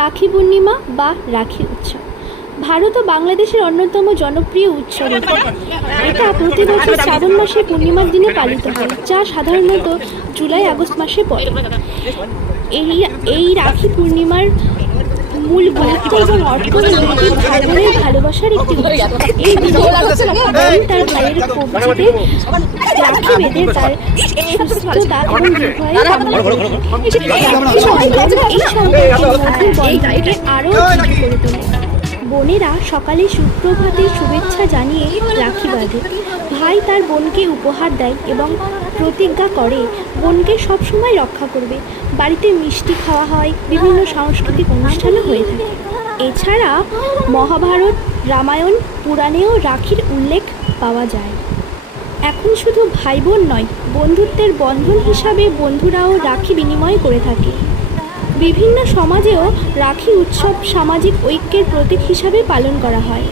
রাখি পূর্ণিমা বা রাখি উৎসব ভারত ও বাংলাদেশের অন্যতম জনপ্রিয় উৎসব। এটা প্রতি বছর শ্রাবণ মাসে পূর্ণিমার দিনে পালিত হয়, যা সাধারণত জুলাই আগস্ট মাসে পড়ে। এই রাখি পূর্ণিমার মূল গুরুত্ব এবং অর্থ দুটি ভাই বোনের ভালোবাসার একটি উৎসব। এই দিনে বোন তার ভাইয়ের কবজিতে রাখি বেঁধে তার সুস্থতা এবং দীর্ঘায়ু কামনা করে। এই সম্পর্কের মধ্যে বন্ধনকে আরও দৃঢ় করে তোলে। বোনেরা সকালে সুপ্রভাতের শুভেচ্ছা জানিয়ে রাখি বাঁধে। ভাই তার বোনকে উপহার দেয় এবং প্রতিজ্ঞা করে বোনকে সবসময় রক্ষা করবে। বাড়িতে মিষ্টি খাওয়া হয়, বিভিন্ন সাংস্কৃতিক অনুষ্ঠানও হয়ে থাকে। এছাড়া মহাভারত, রামায়ণ, পুরাণেও রাখির উল্লেখ পাওয়া যায়। এখন শুধু ভাই বোন নয়, বন্ধুত্বের বন্ধন হিসাবে বন্ধুরাও রাখি বিনিময় করে থাকে। বিভিন্ন সমাজেও রাখি উৎসব সামাজিক ঐক্যের প্রতীক হিসাবে পালন করা হয়।